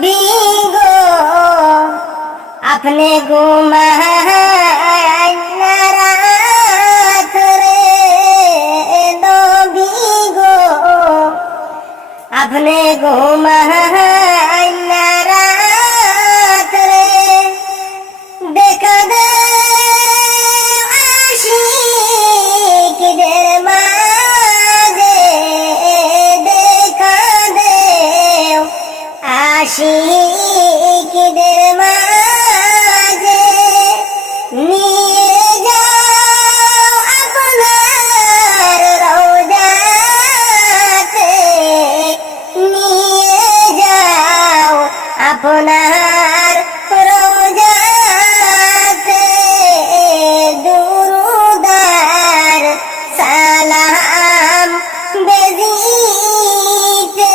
নবী গো আপনি ঘুমাইনা রাত রে, নবী গো আপনি ঘুমাইনা রাত রে, দেখা দে আশিকদের মাঝে, দেখা দে আশিকদের মাঝে, নিয়ে যাও আপনার রওজাতে, নিয়ে যাও আপনার রওজাতে, দুরুদার সালাম বেদিতে,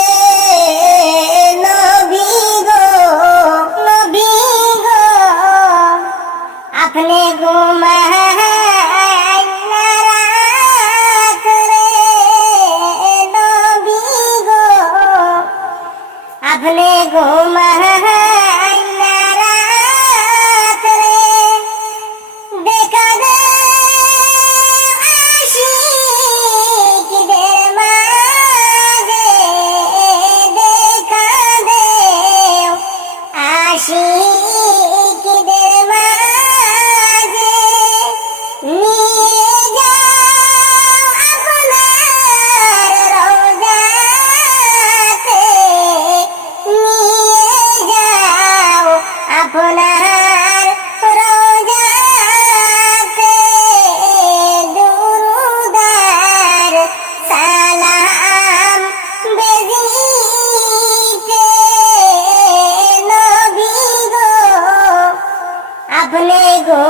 নবী গো আপনি ঘুমাইনা রাত রে, নবী গো আপনি ঘুমাইনা রাত রে, দেখা দে আশিকদের মাঝে, দেখা দে আশিকদের মাঝে, নিয়ে যাও আপনার রওজাতে, নিয়ে যাও আপনার রওজাতে, দুরুদার সালাম বেদিতে, নবী গো আপনি গো